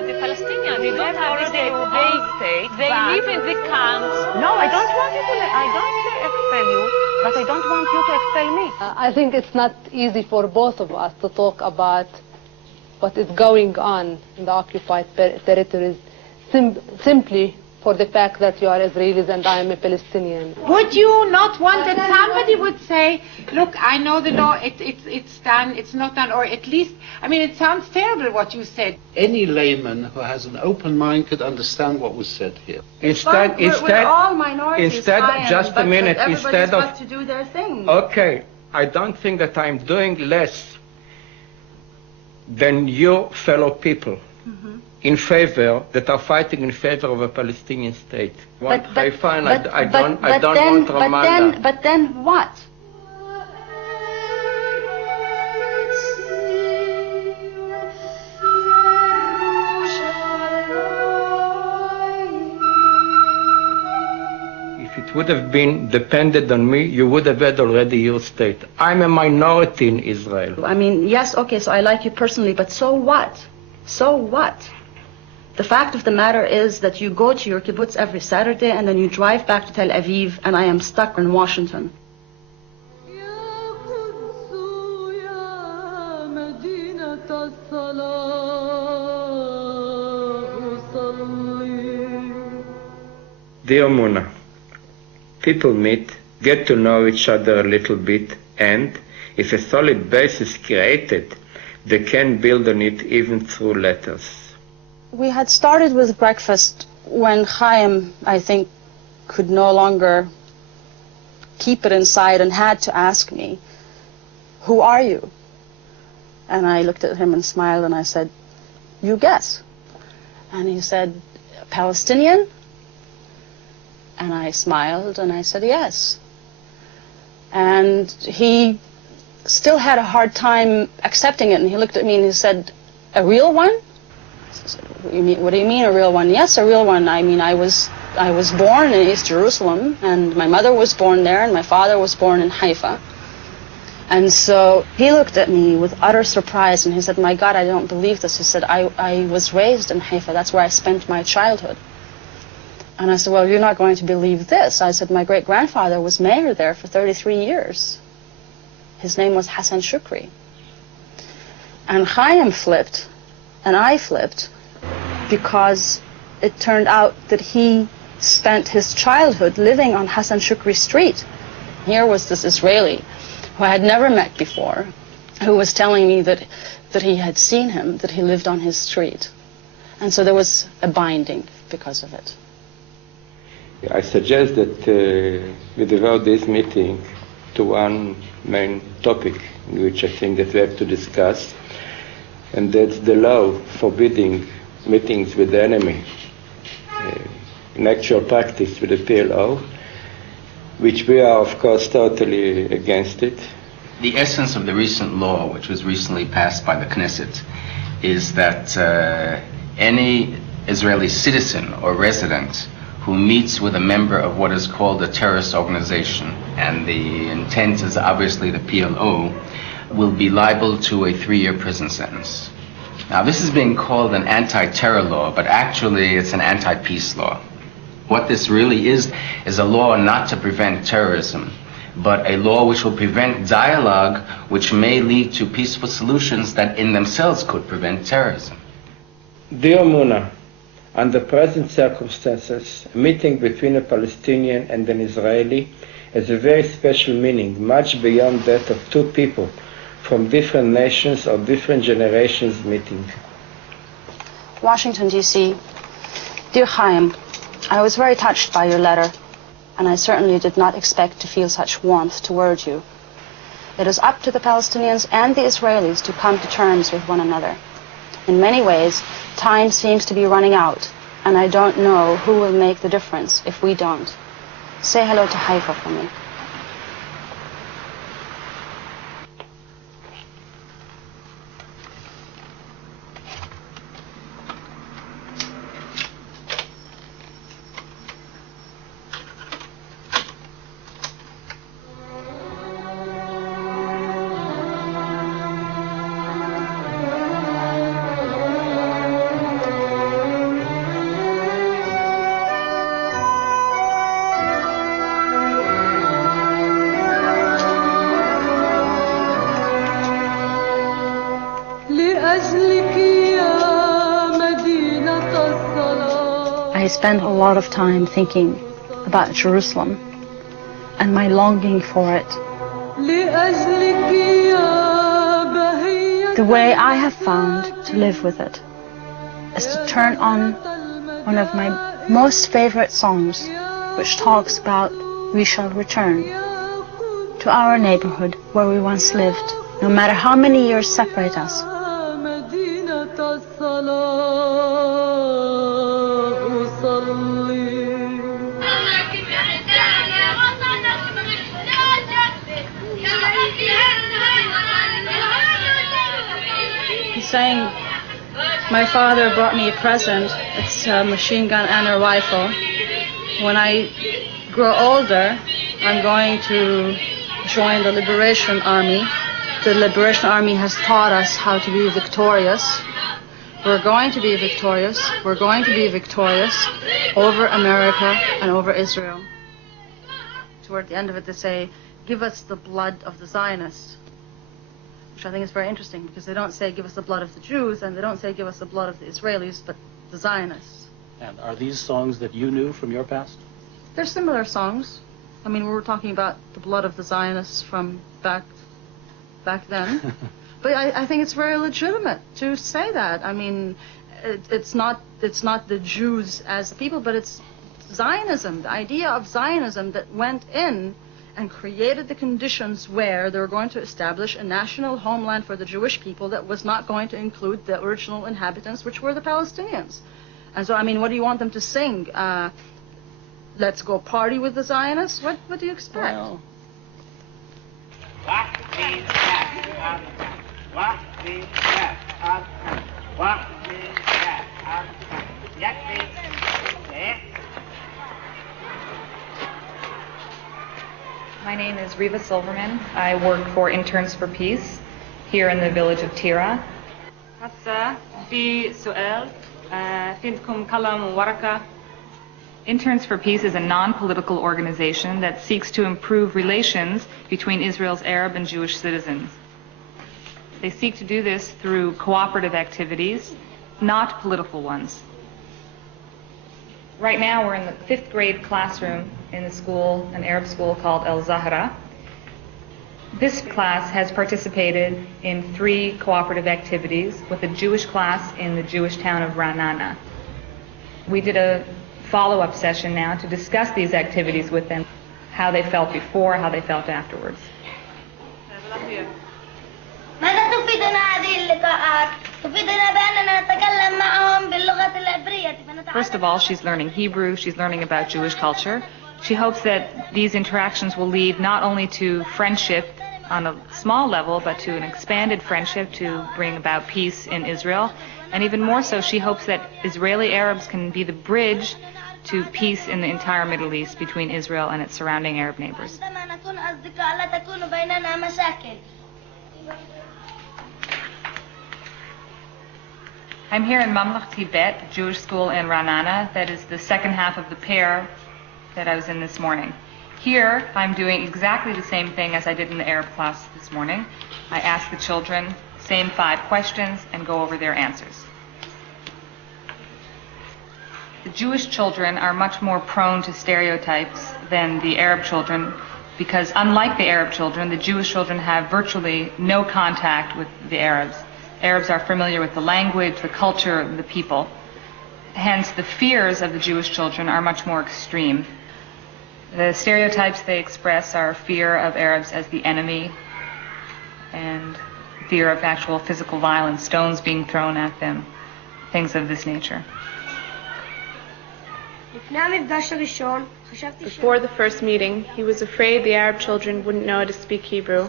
about the Palestinians. They don't have already this a vague state. They live in the camps. No, I don't want you to. I don't expel you, but I don't want you to expel me. I think it's not easy for both of us to talk about what is going on in the occupied territories simply for the fact that you are Israelis and I am a Palestinian. Would you not want that somebody would say, look, I know the law, it's done, it's not done, or at least, I mean, it sounds terrible what you said. Any layman who has an open mind could understand what was said here. We're all minorities, Chaim, just a minute, everybody's got to do their thing. Okay, I don't think that I'm doing less than your fellow people in favor, that are fighting in favor of a Palestinian state. But then what? If it would have been depended on me, you would have had already your state. I'm a minority in Israel. I mean, yes, okay, so I like you personally, but so what? So what? The fact of the matter is that you go to your kibbutz every Saturday and then you drive back to Tel Aviv, and I am stuck in Washington. Dear Muna, people meet, get to know each other a little bit, and if a solid base is created, they can build on it even through letters. We had started with breakfast when Chaim, I think, could no longer keep it inside and had to ask me, who are you? And I looked at him and smiled and I said, you guess. And he said, Palestinian? And I smiled and I said, yes. And he still had a hard time accepting it, and he looked at me and he said, a real one? I said, what do you mean a real one? Yes, a real one. I mean, I was born in East Jerusalem, and my mother was born there, and my father was born in Haifa. And so he looked at me with utter surprise, and he said, my God, I don't believe this. He said, I was raised in Haifa. That's where I spent my childhood. And I said, well, you're not going to believe this. I said, my great-grandfather was mayor there for 33 years. His name was Hassan Shukri. And Chaim flipped, and I flipped, because it turned out that he spent his childhood living on Hassan Shukri Street. Here was this Israeli who I had never met before, who was telling me that he had seen him, that he lived on his street. And so there was a binding because of it. I suggest that we devote this meeting to one main topic, which I think that we have to discuss, and that's the law forbidding meetings with the enemy, in actual practice with the PLO, which we are, of course, totally against it. The essence of the recent law, which was recently passed by the Knesset, is that any Israeli citizen or resident who meets with a member of what is called a terrorist organization, and the intent is obviously the PLO, will be liable to a 3-year prison sentence. Now, this is being called an anti-terror law, but actually it's an anti-peace law. What this really is a law not to prevent terrorism, but a law which will prevent dialogue which may lead to peaceful solutions that in themselves could prevent terrorism. Dear Muna, under present circumstances, a meeting between a Palestinian and an Israeli has a very special meaning, much beyond that of two people from different nations or different generations meeting. Washington, D.C. Dear Chaim, I was very touched by your letter, and I certainly did not expect to feel such warmth toward you. It is up to the Palestinians and the Israelis to come to terms with one another. In many ways, time seems to be running out, and I don't know who will make the difference if we don't. Say hello to Haifa for me. I spend a lot of time thinking about Jerusalem and my longing for it. The way I have found to live with it is to turn on one of my most favorite songs, which talks about we shall return to our neighborhood where we once lived, no matter how many years separate us. He's saying, my father brought me a present. It's a machine gun and a rifle. When I grow older, I'm going to join the Liberation Army. The Liberation Army has taught us how to be victorious. We're going to be victorious. We're going to be victorious over America and over Israel. Toward the end of it, they say, give us the blood of the Zionists, which I think is very interesting because they don't say give us the blood of the Jews and they don't say give us the blood of the Israelis, but the Zionists. And are these songs that you knew from your past? They're similar songs. I mean, we were talking about the blood of the Zionists from back then. But I think it's very legitimate to say that. I mean, it's not the Jews as people, but it's Zionism, the idea of Zionism that went in and created the conditions where they were going to establish a national homeland for the Jewish people that was not going to include the original inhabitants, which were the Palestinians. And so, I mean, what do you want them to sing? Let's go party with the Zionists? What do you expect? Well, my name is Riva Silverman. I work for Interns for Peace here in the village of Tira. هسه في سؤال في عندكم قلم وورقة. Interns for Peace is a non-political organization that seeks to improve relations between Israel's Arab and Jewish citizens. They seek to do this through cooperative activities, not political ones. Right now we're in the 5th grade classroom in a school, an Arab school called El Zahra. This class has participated in 3 cooperative activities with a Jewish class in the Jewish town of Ra'anana. We did a follow-up session now to discuss these activities with them, how they felt before, how they felt afterwards. ماذا تفيدنا هذه اللقاءات؟ تفيدنا بأننا نتكلم معهم باللغة العبرية. First of all, she's learning Hebrew, she's learning about Jewish culture. She hopes that these interactions will lead not only to friendship on a small level, but to an expanded friendship to bring about peace in Israel. And even more so, she hopes that Israeli Arabs can be the bridge to peace in the entire Middle East between Israel and its surrounding Arab neighbors. I'm here in Mamlechti Bet, Jewish school in Ra'anana. That is the second half of the pair that I was in this morning. Here, I'm doing exactly the same thing as I did in the Arab class this morning. I ask the children same 5 questions and go over their answers. The Jewish children are much more prone to stereotypes than the Arab children because unlike the Arab children, the Jewish children have virtually no contact with the Arabs. Arabs are familiar with the language, the culture, the people. Hence, the fears of the Jewish children are much more extreme. The stereotypes they express are fear of Arabs as the enemy and fear of actual physical violence, stones being thrown at them, things of this nature. Before the first meeting, he was afraid the Arab children wouldn't know how to speak Hebrew,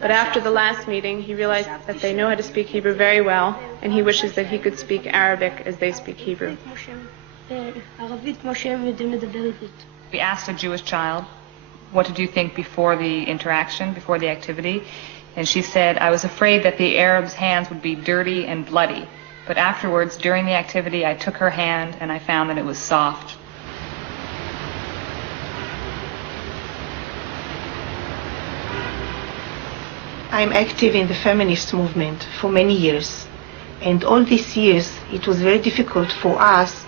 but after the last meeting, he realized that they know how to speak Hebrew very well, and he wishes that he could speak Arabic as they speak Hebrew. We asked a Jewish child, what did you think before the interaction, before the activity? And she said, I was afraid that the Arabs' hands would be dirty and bloody, but afterwards, during the activity, I took her hand and I found that it was soft. I'm active in the feminist movement for many years, and all these years it was very difficult for us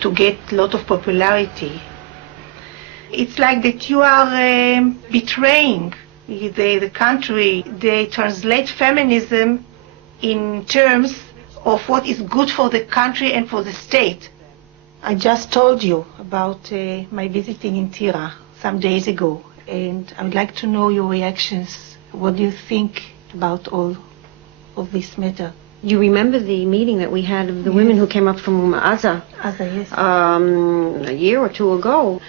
to get a lot of popularity. It's like that you are betraying the country. They translate feminism in terms of what is good for the country and for the state. I just told you about my visiting in Tira some days ago, and I would like to know your reactions. What do you think about all of this matter? You remember the meeting that we had of the women who came up from Gaza Yes. a year or two ago,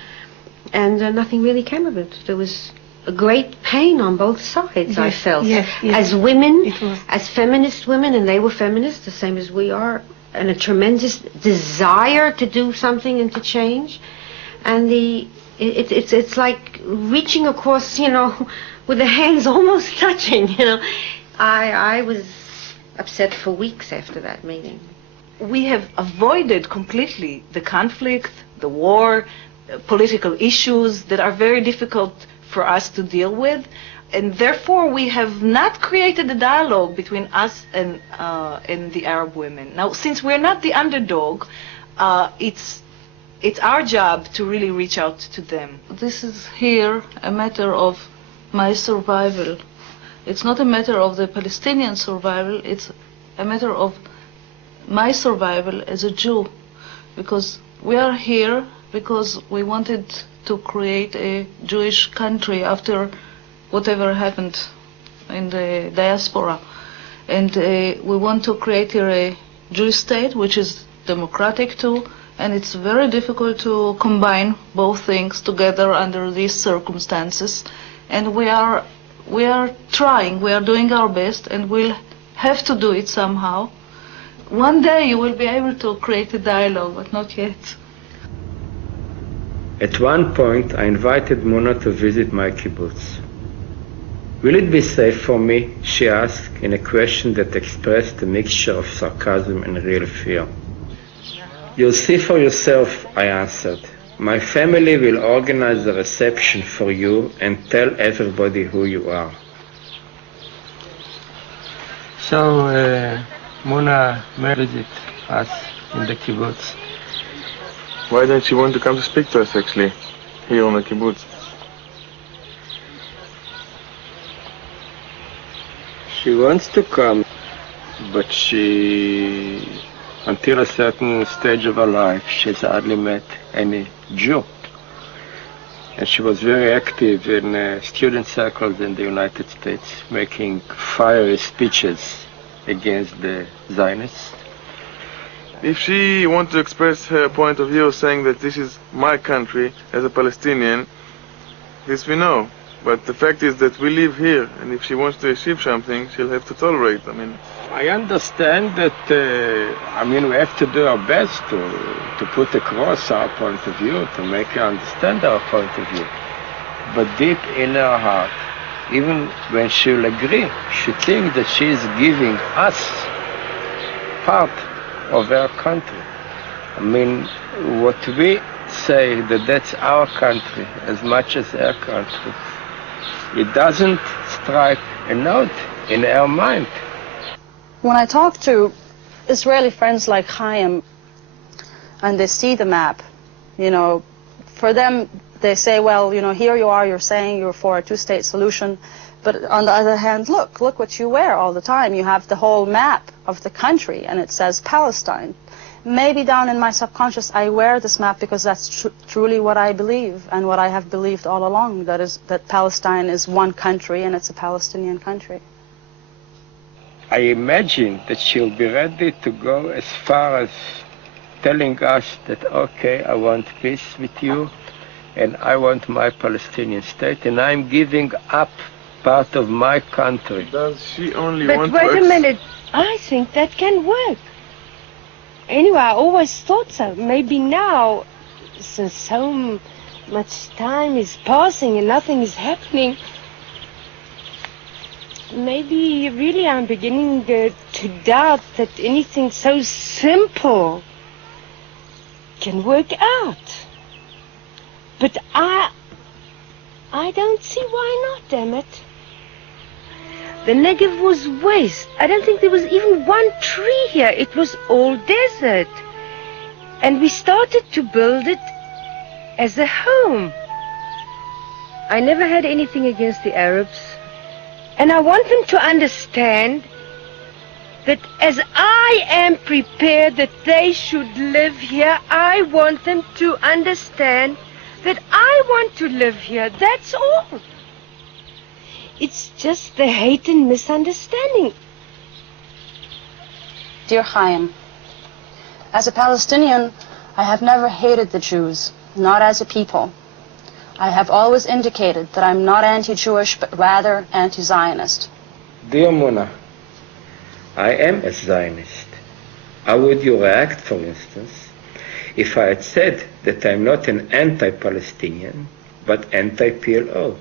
and nothing really came of it. There was a great pain on both sides, I felt. Yes. As women, as feminist women, and they were feminists, the same as we are, and a tremendous desire to do something and to change. And it's like reaching across, with the hands almost touching, I was upset for weeks after that meeting. We have avoided completely the conflict, the war, political issues that are very difficult for us to deal with, and therefore we have not created a dialogue between us and the Arab women. Now, since we're not the underdog, it's our job to really reach out to them. This is here a matter of my survival. It's not a matter of the Palestinian survival, it's a matter of my survival as a Jew, because we are here because we wanted to create a Jewish country after whatever happened in the diaspora. And we want to create here a Jewish state which is democratic too, and it's very difficult to combine both things together under these circumstances. And we are trying, we are doing our best, and we'll have to do it somehow. One day you will be able to create a dialogue, but not yet. At one point, I invited Mona to visit my kibbutz. Will it be safe for me? She asked in a question that expressed a mixture of sarcasm and real fear. You'll see for yourself, I answered. My family will organize a reception for you and tell everybody who you are. So, Mona may visit us in the kibbutz. Why don't you want to come to speak to us, actually, here on the kibbutz? She wants to come, but until a certain stage of her life, she's hardly met any Jew. And she was very active in student circles in the United States, making fiery speeches against the Zionists. If she wants to express her point of view, saying that this is my country as a Palestinian, this we know. But the fact is that we live here, and if she wants to achieve something, she'll have to tolerate. I understand that, we have to do our best to put across our point of view, to make her understand our point of view. But deep in her heart, even when she'll agree, she thinks that she is giving us part of our country. What we say that that's our country as much as our country, it doesn't strike a note in our mind. When I talk to Israeli friends like Chaim and they see the map, for them they say, well, here you are, you're saying you're for a two-state solution, but on the other hand, look what you wear all the time. You have the whole map of the country and it says Palestine. Maybe down in my subconscious I wear this map because that's truly what I believe and what I have believed all along, that Palestine is one country and it's a Palestinian country. I imagine that she'll be ready to go as far as telling us that, okay, I want peace with you and I want my Palestinian state and I'm giving up part of my country. Does she only want to... But wait a minute, I think that can work. Anyway, I always thought so. Maybe now, since so much time is passing and nothing is happening, maybe really I'm beginning to doubt that anything so simple can work out. But I don't see why not, damn it. The Negev was waste. I don't think there was even one tree here. It was all desert. and we started to build it as a home. I never had anything against the Arabs, and I want them to understand that as I am prepared that they should live here, I want them to understand that I want to live here. That's all. It's just the hate and misunderstanding. Dear Chaim, as a Palestinian, I have never hated the Jews, not as a people. I have always indicated that I'm not anti-Jewish, but rather anti-Zionist. Dear Mona, I am a Zionist. How would you react, for instance, if I had said that I'm not an anti-Palestinian, but anti-PLO?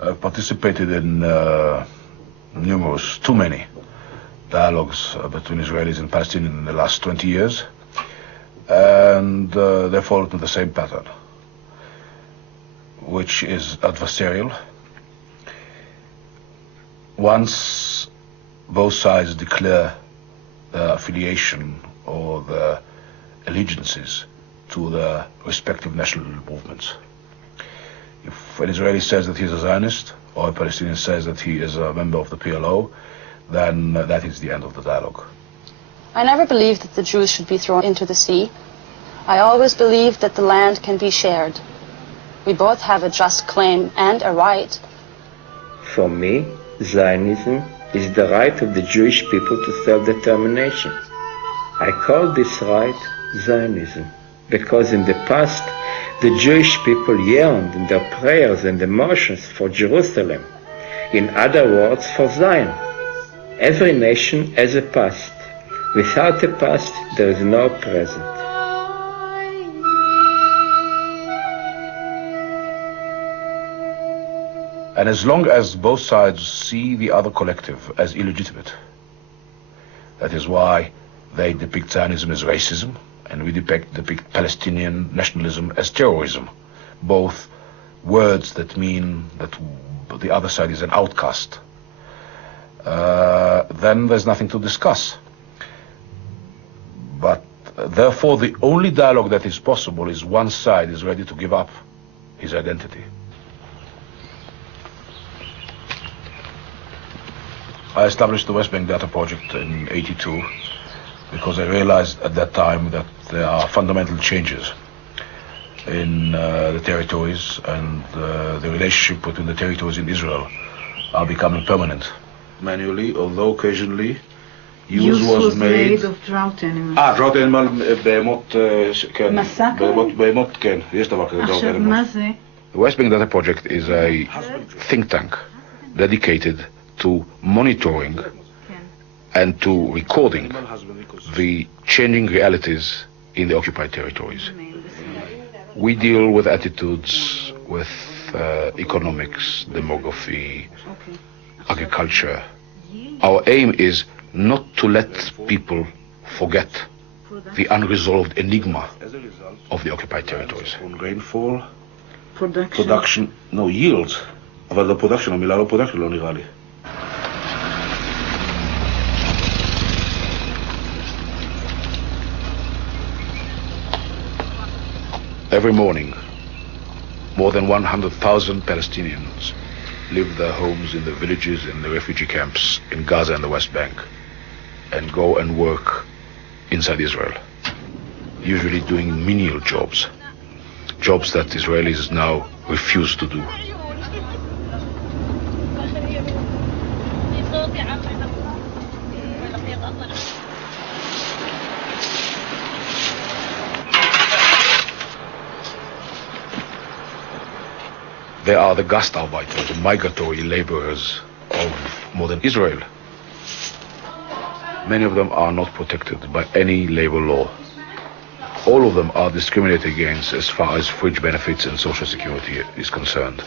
I've participated in too many dialogues between Israelis and Palestinians in the last 20 years, and they fall into the same pattern, which is adversarial. Once both sides declare their affiliation or their allegiances to their respective national movements. If an Israeli says that he's a Zionist, or a Palestinian says that he is a member of the PLO, then that is the end of the dialogue. I never believed that the Jews should be thrown into the sea. I always believed that the land can be shared. We both have a just claim and a right. For me, Zionism is the right of the Jewish people to self-determination. I call this right Zionism because in the past the Jewish people yearned in their prayers and emotions for Jerusalem. In other words, for Zion. Every nation has a past. Without a past, there is no present. And as long as both sides see the other collective as illegitimate, that is why they depict Zionism as racism, and we depict Palestinian nationalism as terrorism, both words that mean that the other side is an outcast, then there's nothing to discuss. But therefore the only dialogue that is possible is one side is ready to give up his identity. I established the West Bank Data Project in '82 because I realized at that time that there are fundamental changes in the territories, and the relationship between the territories in Israel are becoming permanent. Manually, although occasionally use was made of drought animals. drought animal, בהמות, כן. Massacre? בהמות, כן. יש דבר כזה, drought עכשיו, animals. מה זה? The West Bank Data Project is a think tank dedicated to monitoring and to recording the changing realities in the occupied territories. We deal with attitudes, with economics, demography, agriculture. Our aim is not to let people forget the unresolved enigma of the occupied territories. Rainfall, production, no, yields. אבל לא production, המילה לא production, לא נראה לי. Every morning, more than 100,000 Palestinians leave their homes in the villages and the refugee camps in Gaza and the West Bank and go and work inside Israel, usually doing menial jobs, jobs that Israelis now refuse to do. They are the Gastarbeiter, the migratory laborers of modern Israel. Many of them are not protected by any labor law. All of them are discriminated against as far as fringe benefits and social security is concerned.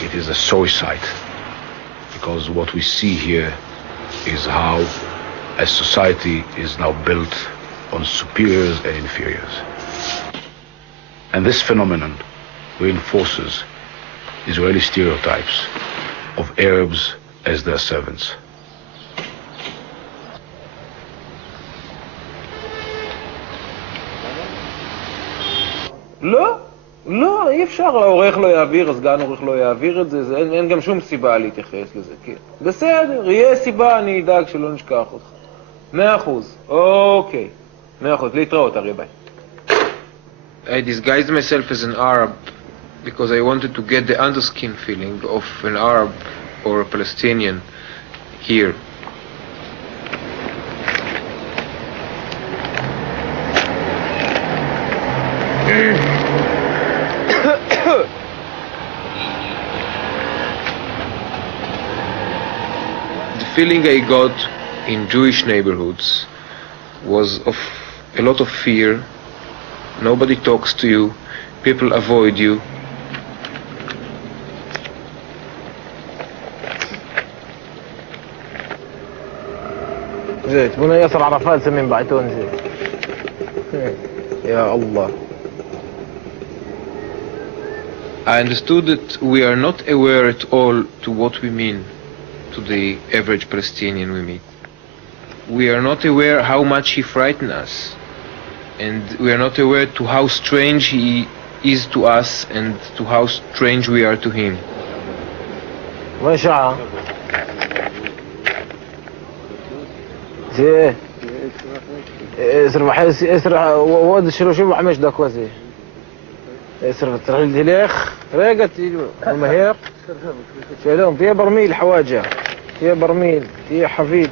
It is a sorry sight, because what we see here is how a society is now built on superiors and inferiors. And this phenomenon reinforces Israeli stereotypes of Arabs as their servants. לא, אי אפשר, העורך לא יעביר, הסגן עורך לא יעביר את זה, אין גם שום סיבה להתייחס לזה. בסדר, יהיה סיבה, אני אדאג שלא נשכח אותך. 100%, אוקיי. 100%, להתראות, אריה, ביי. I disguised myself as an Arab because I wanted to get the underskin feeling of an Arab or a Palestinian here. The feeling I got in Jewish neighborhoods was of a lot of fear. Nobody talks to you, people avoid you. زيت بنا ياسر عرفات سمين بعتون زيت يا الله. I understood that we are not aware at all to what we mean to the average Palestinian we meet. We are not aware how much he frightened us, and we are not aware to how strange he is to us and to how strange we are to him. اسرع وود شلو عمش دا كوزي اسرع تروح للهليخ ريقت المهير شيلهم فيها برميل حواجه فيها برميل فيها حفيد.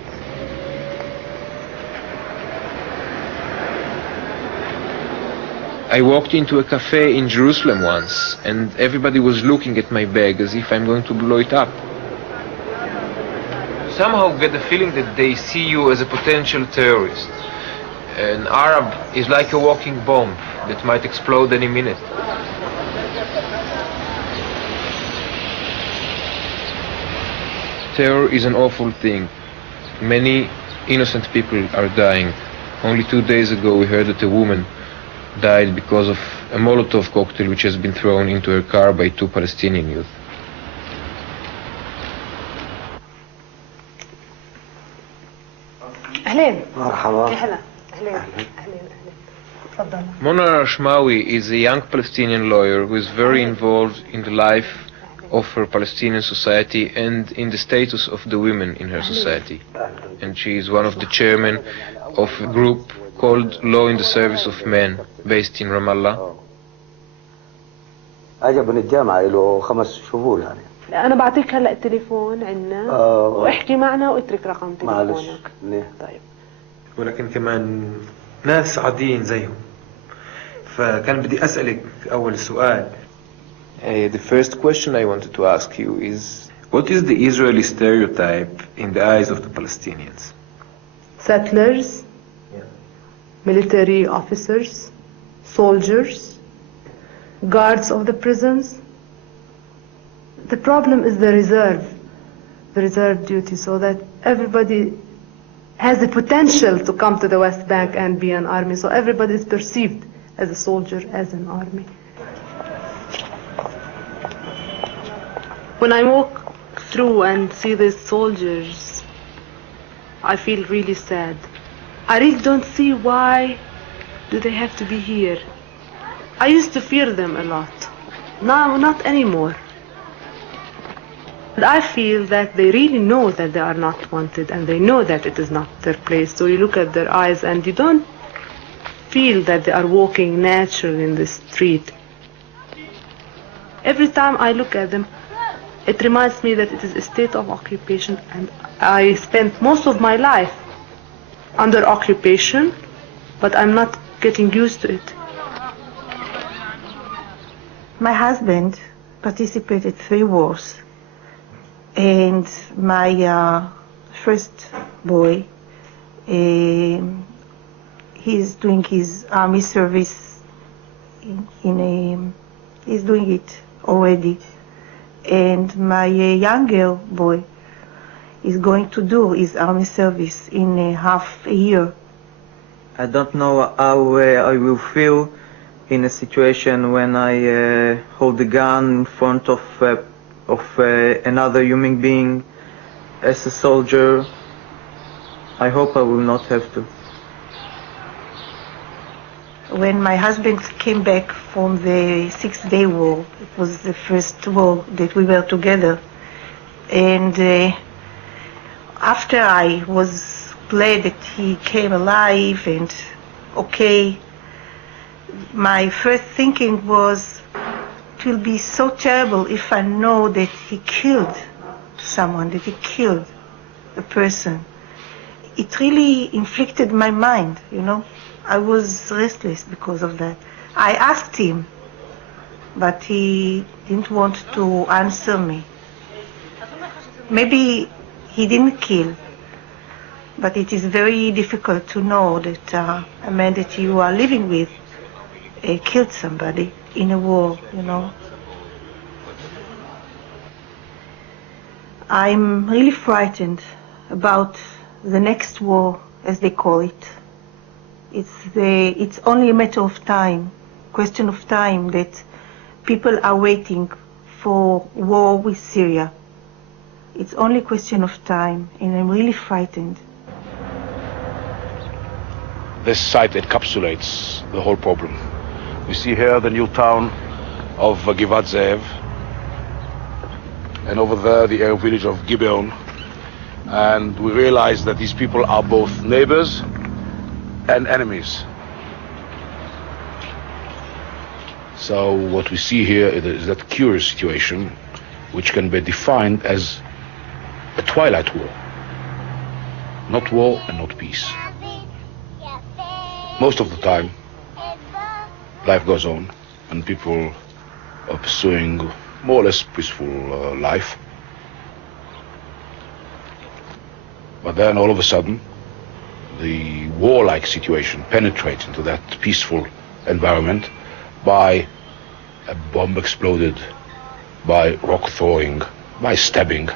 I walked into a cafe in Jerusalem once and everybody was looking at my bag as if I'm going to blow it up. Somehow get the feeling that they see you as a potential terrorist. An Arab is like a walking bomb that might explode any minute. Terror is an awful thing. Many innocent people are dying. Only 2 days ago we heard that a woman died because of a Molotov cocktail which has been thrown into her car by 2 Palestinian youth. أهلين. مرحبا. أهلا. أهلين. تفضل. Mona Rashmawi is a young Palestinian lawyer who is very involved in the life of her Palestinian society and in the status of the women in her society. And she is one of the chairmen of a group called Law in the Service of Men, based in Ramallah. أجب من الجامعة له 5 شهور يعني. أنا بعطيك هلا التليفون عنا واحكي معنا واترك رقم تليفونك. طيب. ولكن كمان ناس عاديين زيهم. فكان بدي أسألك أول سؤال. The first question I wanted to ask you is, what is the Israeli stereotype in the eyes of the Palestinians? Settlers, military officers, soldiers, guards of the prisons. The problem is the reserve duty, so that everybody has the potential to come to the West Bank and be an army. So everybody is perceived as a soldier, as an army. When I walk through and see these soldiers, I feel really sad. I really don't see why do they have to be here. I used to fear them a lot. Now, not anymore. But I feel that they really know that they are not wanted and they know that it is not their place. So you look at their eyes and you don't feel that they are walking naturally in the street. Every time I look at them, it reminds me that it is a state of occupation, and I spent most of my life under occupation, but I'm not getting used to it. My husband participated 3 wars, and my first boy, he's doing his army service he's doing it already. And my younger boy is going to do his army service in half a year. I don't know how I will feel in a situation when I hold a gun in front of another human being as a soldier. I hope I will not have to. When my husband came back from the Six-Day War, it was the first war that we were together, and after I was glad that he came alive and okay, my first thinking was, it will be so terrible if I know that he killed someone, that he killed a person. It really inflicted my mind, you know. I was restless because of that. I asked him, but he didn't want to answer me. Maybe he didn't kill, but it is very difficult to know that a man that you are living with killed somebody in a war, you know. I'm really frightened about the next war, as they call it. It's only a matter of time, question of time, that people are waiting for war with Syria. It's only a question of time, and I'm really frightened. This site encapsulates the whole problem. We see here the new town of Givat Ze'ev, and over there the Arab village of Gibeon. And we realize that these people are both neighbors and enemies. So what we see here is that curious situation, which can be defined as a twilight war. Not war and not peace. Most of the time, life goes on and people are pursuing more or less peaceful life. But then all of a sudden, the warlike situation penetrates into that peaceful environment by a bomb exploded, by rock throwing, by stabbing.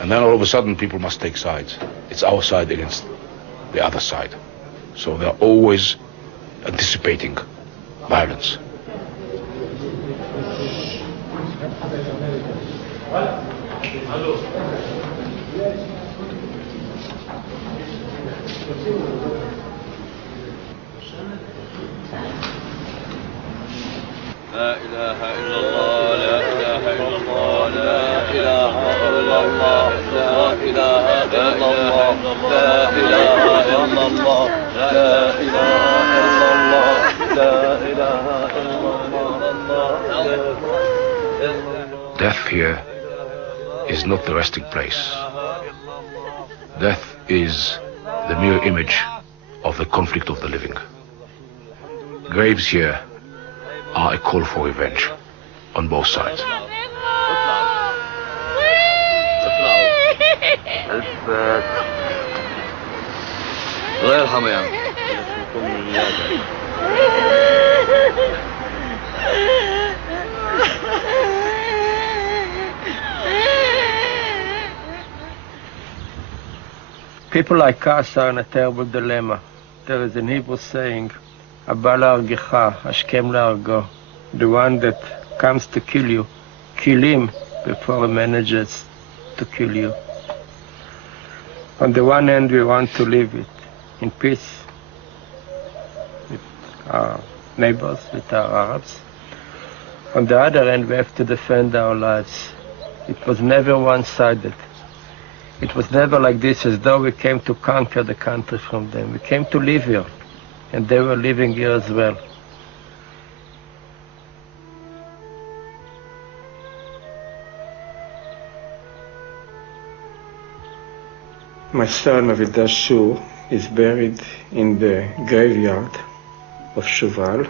And then all of a sudden people must take sides. It's our side against the other side. So they're always anticipating violence. لا إله إلا الله لا إله إلا الله لا إله إلا الله لا إله إلا الله لا إله إلا الله لا إله إلا الله لا إله إلا الله. Death here is not the resting place. Death is the mere image of the conflict of the living. Graves here are a call for revenge on both sides. الله يرحمه يا عم. People like us are in a terrible dilemma. There is an Hebrew saying, Abba la'argecha, Ashkem la'argo. The one that comes to kill you, kill him before he manages to kill you. On the one hand, we want to live it in peace with our neighbors, with our Arabs. On the other hand, we have to defend our lives. It was never one-sided. It was never like this, as though we came to conquer the country from them. We came to live here, and they were living here as well. My son, Avidas Shur, is buried in the graveyard of Shoval.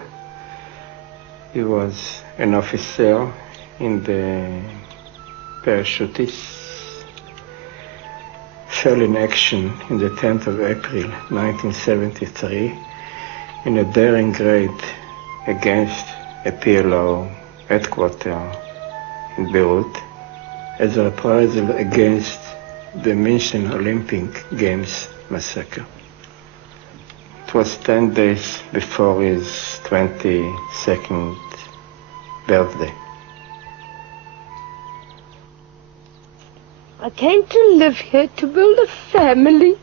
He was an officer in the parachutists. Fell in action in the 10th of April 1973 in a daring raid against a PLO headquarters in Beirut as a reprisal against the München Olympic Games massacre. It was 10 days before his 22nd birthday. I came to live here to build a family.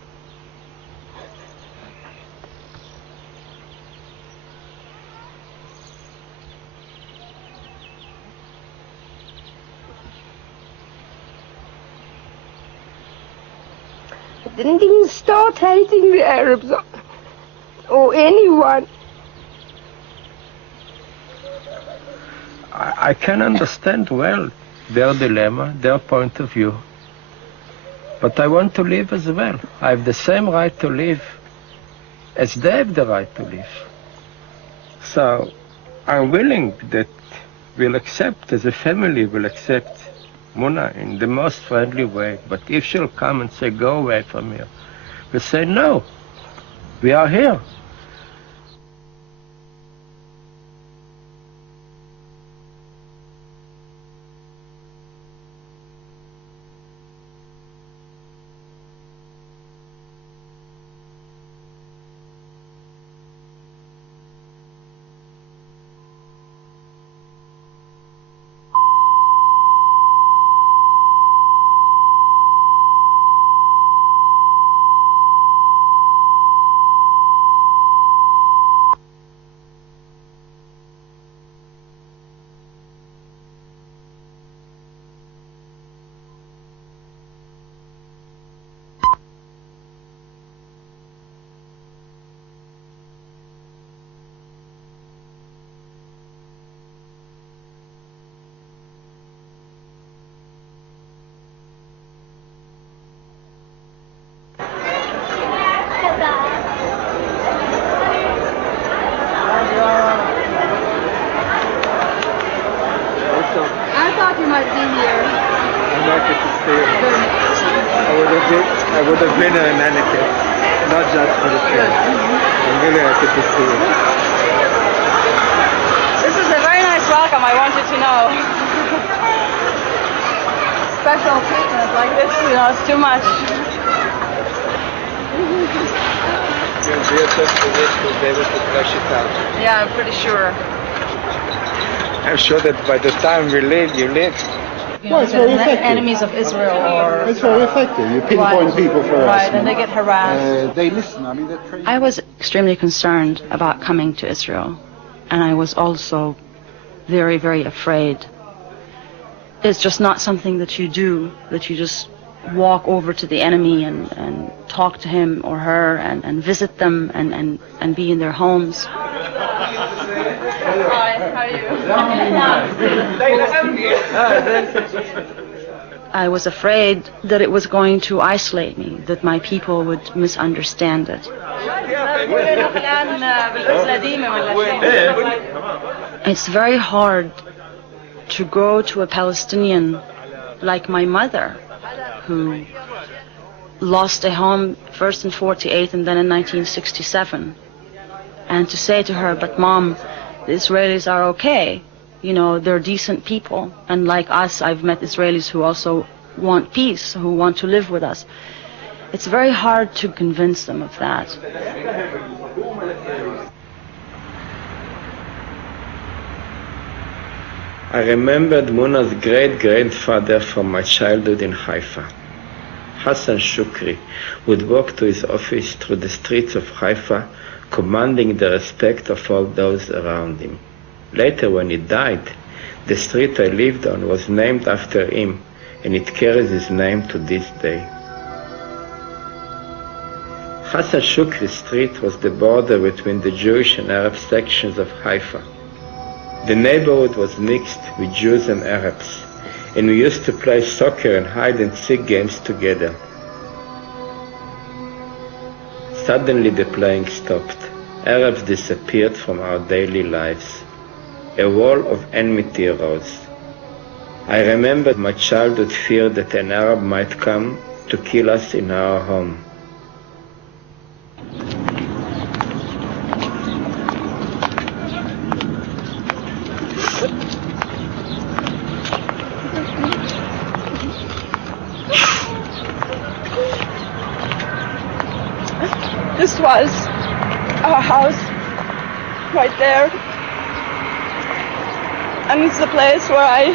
I didn't even start hating the Arabs or anyone. I can understand well their dilemma, their point of view. But I want to live as well. I have the same right to live as they have the right to live. So I'm willing that we'll accept, as a family, we'll accept Muna in the most friendly way. But if she'll come and say, go away from here, we'll say, no, we are here. I would have been a mannequin, not just for the film. I'm really happy to see you. This is a very nice welcome, I want you to know. Special treatment like this, it's too much. You'll be a test for this, we'll be able to flesh it out. Yeah, I'm pretty sure. I'm sure that by the time we leave, you leave. Well, it's very effective. Enemies of Israel or... It's very effective. You pinpoint people for harassment. Right, and they get harassed. They listen. I mean, they're trained. I was extremely concerned about coming to Israel, and I was also very, very afraid. It's just not something that you do, that you just walk over to the enemy and talk to him or her and visit them and be in their homes. I was afraid that it was going to isolate me, that my people would misunderstand it. It's very hard to go to a Palestinian like my mother, who lost a home first in 48 and then in 1967, and to say to her, but Mom, the Israelis are okay, they're decent people, and like us, I've met Israelis who also want peace, who want to live with us. It's very hard to convince them of that. I remembered Muna's great-grandfather from my childhood in Haifa. Hassan Shukri would walk to his office through the streets of Haifa, commanding the respect of all those around him. Later, when he died, the street I lived on was named after him, and it carries his name to this day. Hassan Shukri Street was the border between the Jewish and Arab sections of Haifa. The neighborhood was mixed with Jews and Arabs, and we used to play soccer and hide-and-seek games together. Suddenly the playing stopped. Arabs disappeared from our daily lives. A wall of enmity arose. I remembered my childhood fear that an Arab might come to kill us in our home. was our house right there. And it's the place where I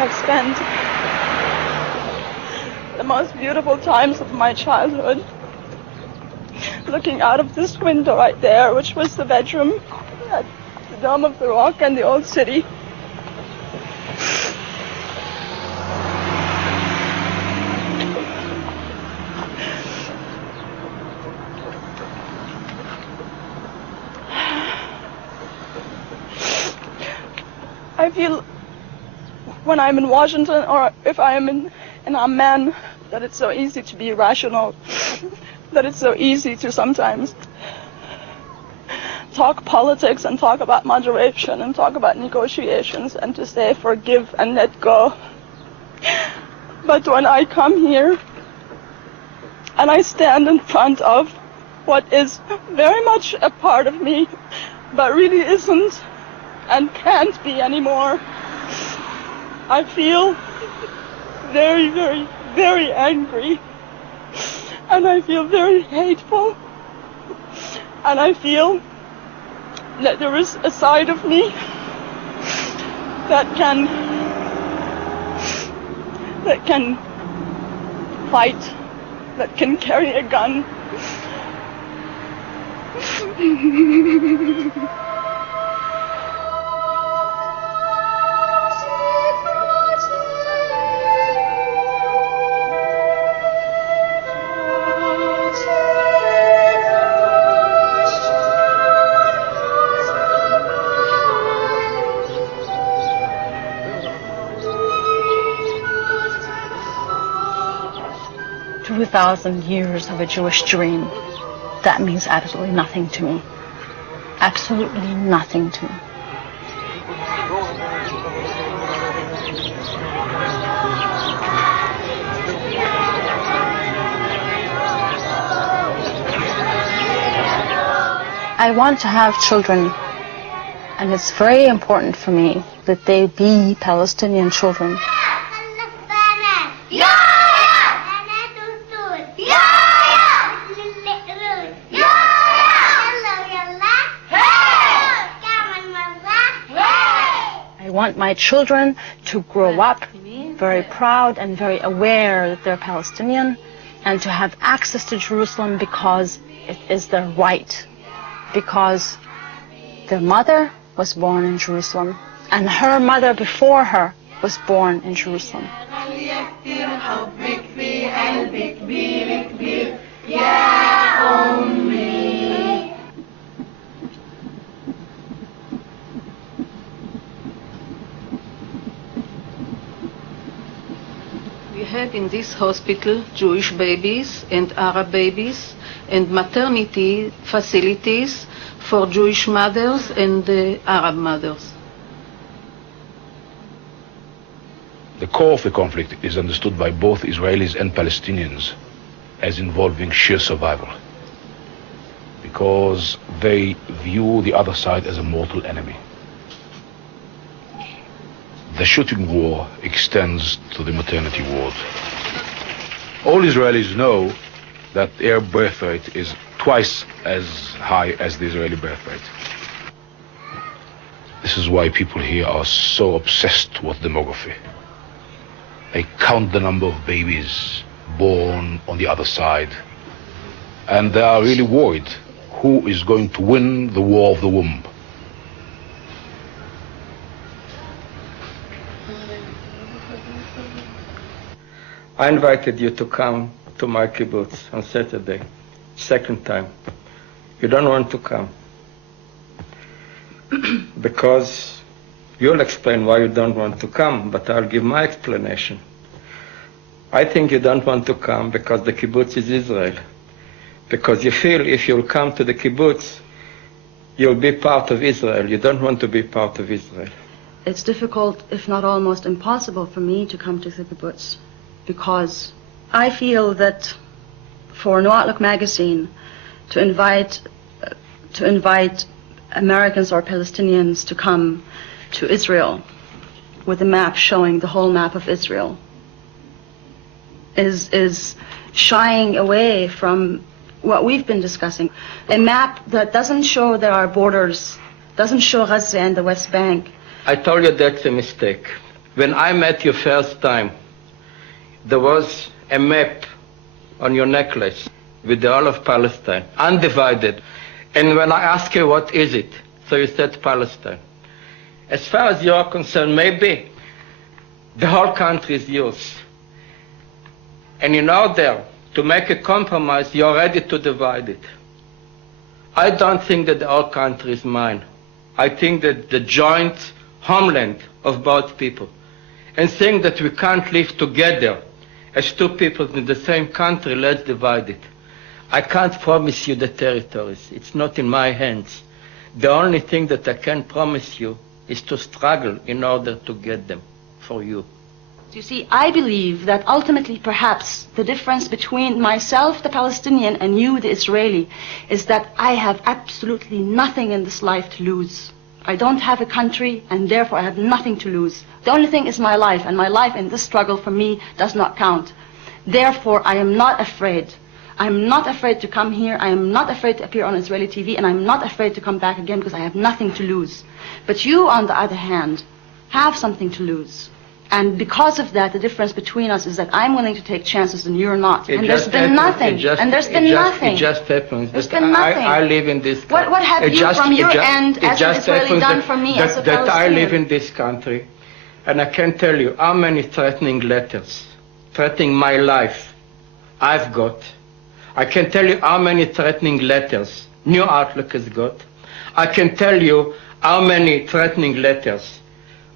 have spent the most beautiful times of my childhood. Looking out of this window right there, which was the bedroom at the Dome of the Rock and the old city. I feel when I'm in Washington or if I am in Amman that it's so easy to be rational, that it's so easy to sometimes talk politics and talk about moderation and talk about negotiations and to say forgive and let go. But when I come here and I stand in front of what is very much a part of me, but really isn't and can't be anymore, I feel very, very, very angry. And I feel very hateful. And I feel that there is a side of me that can fight, that can carry a gun. "2,000 years of a Jewish dream," that means absolutely nothing to me. Absolutely nothing to me. I want to have children, and it's very important for me that they be Palestinian children. I want my children to grow up very proud and very aware that they're Palestinian and to have access to Jerusalem because it is their right, because their mother was born in Jerusalem and her mother before her was born in Jerusalem. We had in this hospital Jewish babies and Arab babies and maternity facilities for Jewish mothers and Arab mothers. The core of the conflict is understood by both Israelis and Palestinians as involving sheer survival, because they view the other side as a mortal enemy. The shooting war extends to the maternity ward. All Israelis know that their birth rate is twice as high as the Israeli birth rate. This is why people here are so obsessed with demography. They count the number of babies born on the other side, and they are really worried who is going to win the war of the womb. I invited you to come to my kibbutz on Saturday, second time. You don't want to come because you'll explain why you don't want to come, but I'll give my explanation. I think you don't want to come because the kibbutz is Israel, because you feel if you'll come to the kibbutz, you'll be part of Israel. You don't want to be part of Israel. It's difficult, if not almost impossible, for me to come to the kibbutz, because I feel that for New Outlook magazine to invite Americans or Palestinians to come to Israel with a map showing the whole map of Israel is shying away from what we've been discussing. A map that doesn't show there are borders, doesn't show Gaza and the West Bank. I told you that's a mistake. When I met you first time, there was a map on your necklace with the whole of Palestine, undivided. And when I asked you what is it, so you said Palestine. As far as you're concerned, maybe the whole country is yours. And in order to make a compromise, you're ready to divide it. I don't think that the whole country is mine. I think that the joint homeland of both people. And saying that we can't live together as two people in the same country, let's divide it. I can't promise you the territories. It's not in my hands. The only thing that I can promise you is to struggle in order to get them for you. You see, I believe that ultimately, perhaps, the difference between myself, the Palestinian, and you, the Israeli, is that I have absolutely nothing in this life to lose. I don't have a country, and therefore I have nothing to lose. The only thing is my life, and my life in this struggle for me does not count. Therefore, I am not afraid. I'm not afraid to come here. I am not afraid to appear on Israeli TV, and I'm not afraid to come back again because I have nothing to lose. But you, on the other hand, have something to lose. And because of that, the difference between us is that I'm willing to take chances and you're not. And there's been nothing. And there's been nothing. It just happens. There's been nothing. I live in this country. What have you from your end as an Israeli done for me as a Palestinian? That I live in this country, and I can tell you how many threatening letters, threatening my life, I've got. I can tell you how many threatening letters New Outlook has got. I can tell you how many threatening letters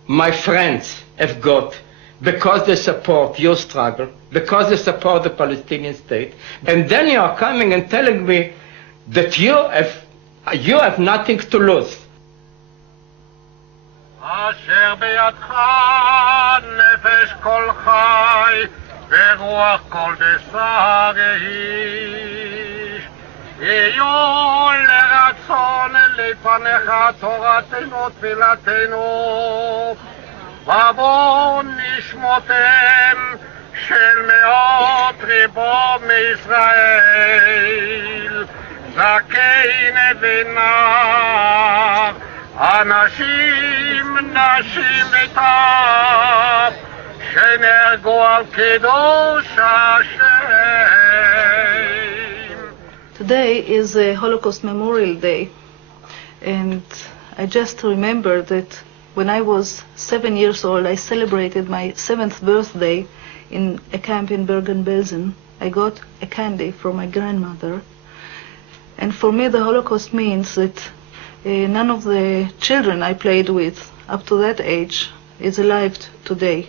my friends have got because they support your struggle, because they support the Palestinian state. And then you are coming and telling me that you have nothing to lose. אשר בידך נפש כל חי ורוח כל בשר איש יהיו לרצון לפניך תורתנו תפילתנו ובוא נשמותיהם של מאות ריבו מישראל זקן ונער אנשים, נשים וטף שנהרגו על קידוש השם. Today is a Holocaust Memorial Day, and I just remember that when I was 7 years old, I celebrated my 7th birthday in a camp in Bergen-Belsen. I got a candy from my grandmother, and for me the Holocaust means that none of the children I played with up to that age is alive today.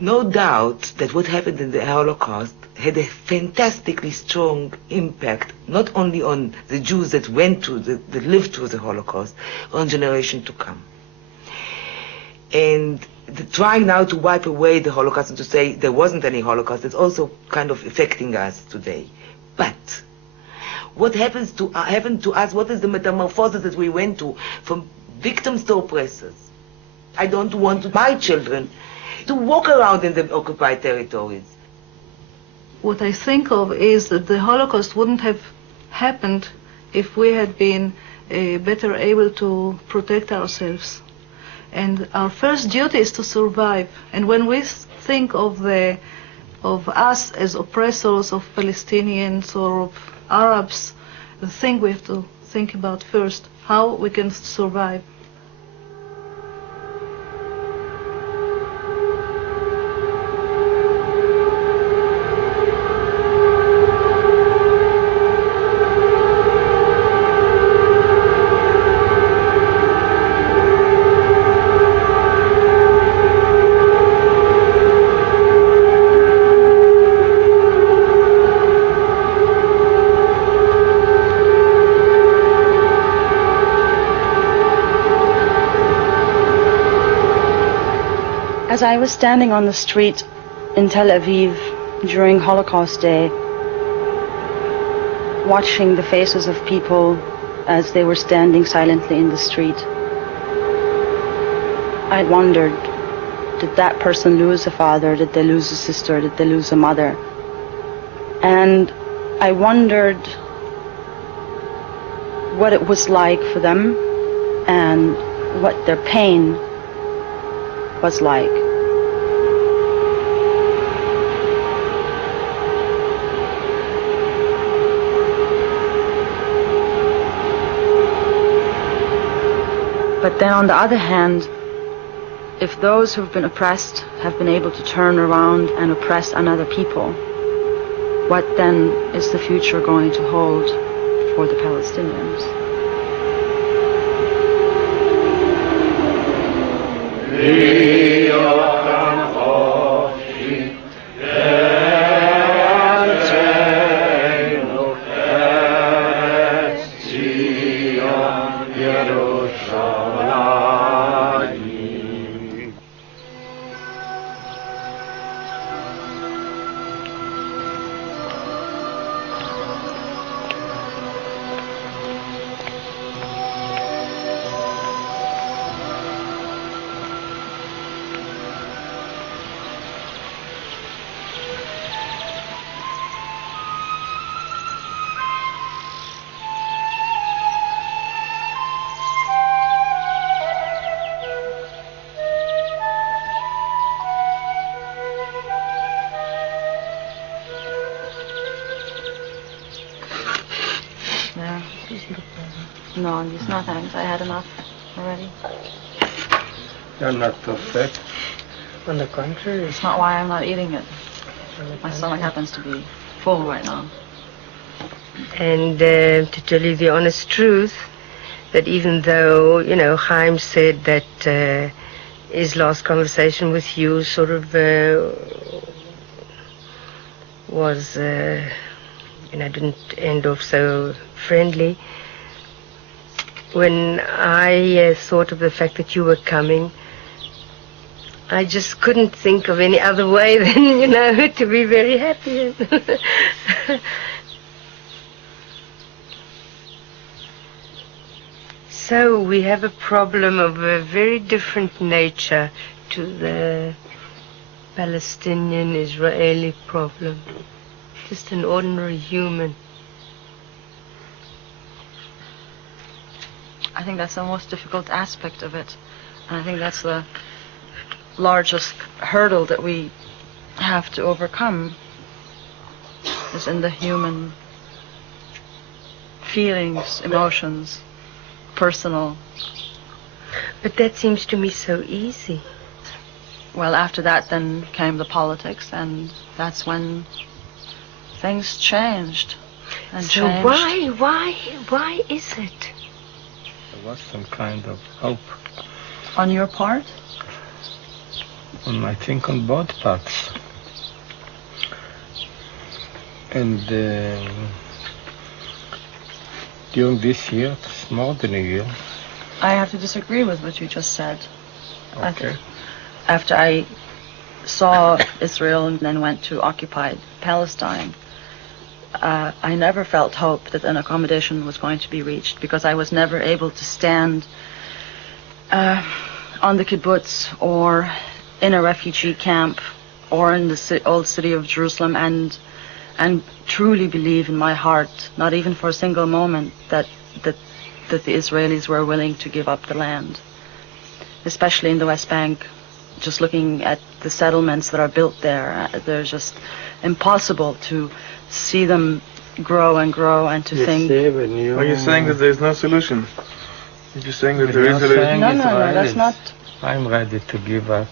No doubt that what happened in the Holocaust had a fantastically strong impact, not only on the Jews that that lived through the Holocaust, on generation to come. And trying now to wipe away the Holocaust and to say there wasn't any Holocaust is also kind of affecting us today. But what happened to us, what is the metamorphosis that we went to from victims to oppressors? I don't want my children to walk around in the occupied territories. What I think of is that the Holocaust wouldn't have happened if we had been better able to protect ourselves. And our first duty is to survive. And when we think of us as oppressors of Palestinians or of Arabs, the thing we have to think about first, how we can survive. As I was standing on the street in Tel Aviv during Holocaust Day, watching the faces of people as they were standing silently in the street, I wondered, did that person lose a father? Did they lose a sister? Did they lose a mother? And I wondered what it was like for them and what their pain was like. But then on the other hand, if those who've been oppressed have been able to turn around and oppress another people, what then is the future going to hold for the Palestinians? No, it's not thanks. I had enough already. You're not too fat. On the contrary. It's not why I'm not eating it. My stomach happens to be full right now. And to tell you the honest truth, that even though, you know, Chaim said that his last conversation with you sort of was, you know, didn't end off so friendly. When I thought of the fact that you were coming, I just couldn't think of any other way than, you know, to be very happy. So we have a problem of a very different nature to the Palestinian-Israeli problem. Just an ordinary human. I think that's the most difficult aspect of it. And I think that's the largest hurdle that we have to overcome, is in the human feelings, emotions, personal. But that seems to me so easy. Well, after that then came the politics, and that's when things changed. And so changed. why is it? There was some kind of hope. On your part? I think on both parts. And during this year, it's more than a year. I have to disagree with what you just said. Okay. After I saw Israel and then went to occupied Palestine, I never felt hope that an accommodation was going to be reached, because I was never able to stand on the kibbutz or in a refugee camp or in the old city of Jerusalem and truly believe in my heart, not even for a single moment, that the Israelis were willing to give up the land, especially in the West Bank. Just looking at the settlements that are built there, they're just impossible to see them grow and grow and to think. Are you saying that there is no solution? Are you saying that there is a solution? No, that's not. I'm ready to give up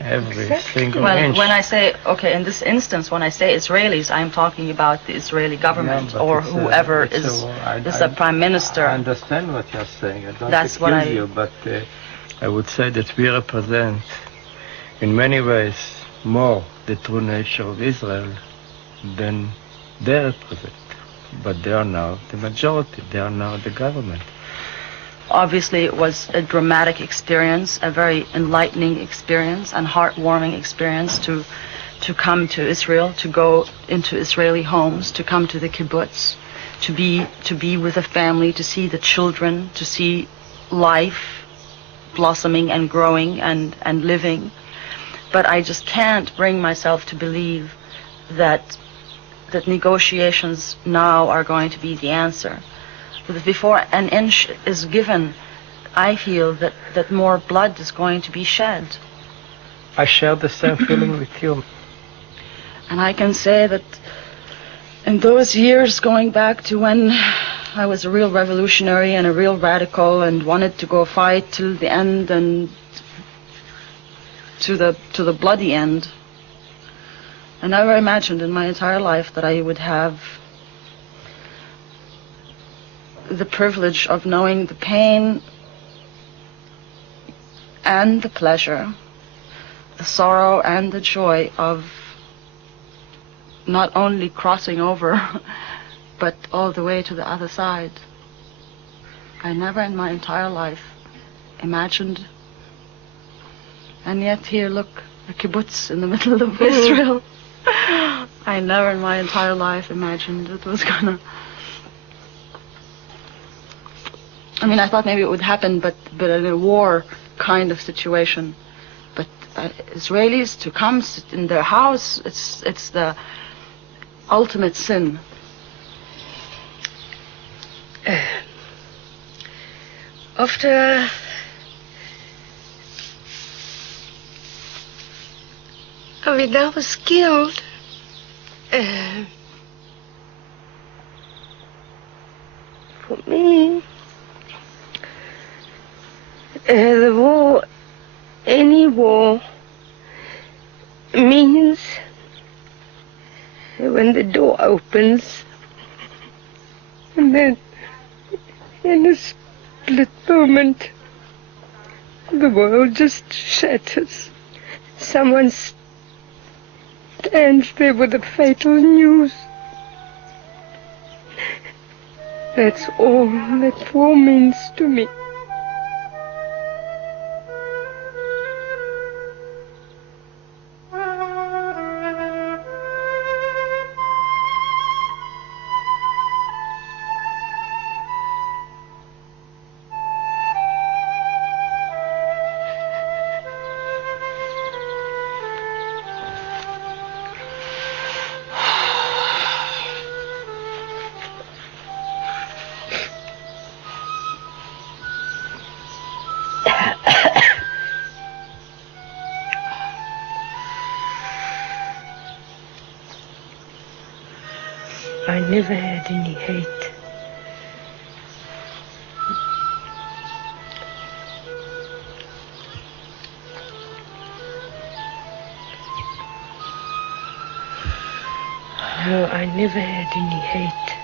every single Well, inch. when I say, okay, in this instance, when I say Israelis, I'm talking about the Israeli government or whoever is the prime minister. I understand what you're saying. I don't That's what accuse you, but I would say that we represent, in many ways, more the true nature of Israel than they represent. But they are now the majority. They are now the government. Obviously, it was a dramatic experience, a very enlightening experience and heartwarming experience to come to Israel, to go into Israeli homes, to come to the kibbutz, to be with a family, to see the children, to see life blossoming and growing and living. But I just can't bring myself to believe that that negotiations now are going to be the answer. But before an inch is given, I feel that more blood is going to be shed. I share the same feeling with you. And I can say that in those years going back to when I was a real revolutionary and a real radical and wanted to go fight till the end and to the bloody end, I never imagined in my entire life that I would have the privilege of knowing the pain and the pleasure, the sorrow and the joy of not only crossing over, but all the way to the other side. I never in my entire life imagined. And yet here, look, a kibbutz in the middle of Israel. I never in my entire life imagined it was gonna... I mean, I thought maybe it would happen, but in a war kind of situation. But Israelis to come sit in their house, it's the ultimate sin. After Avida was killed, for me, the war, any war, means when the door opens and then in a split moment the world just shatters. Someone stands there with the fatal news. That's all that war means to me. I never had any hate. No, I never had any hate.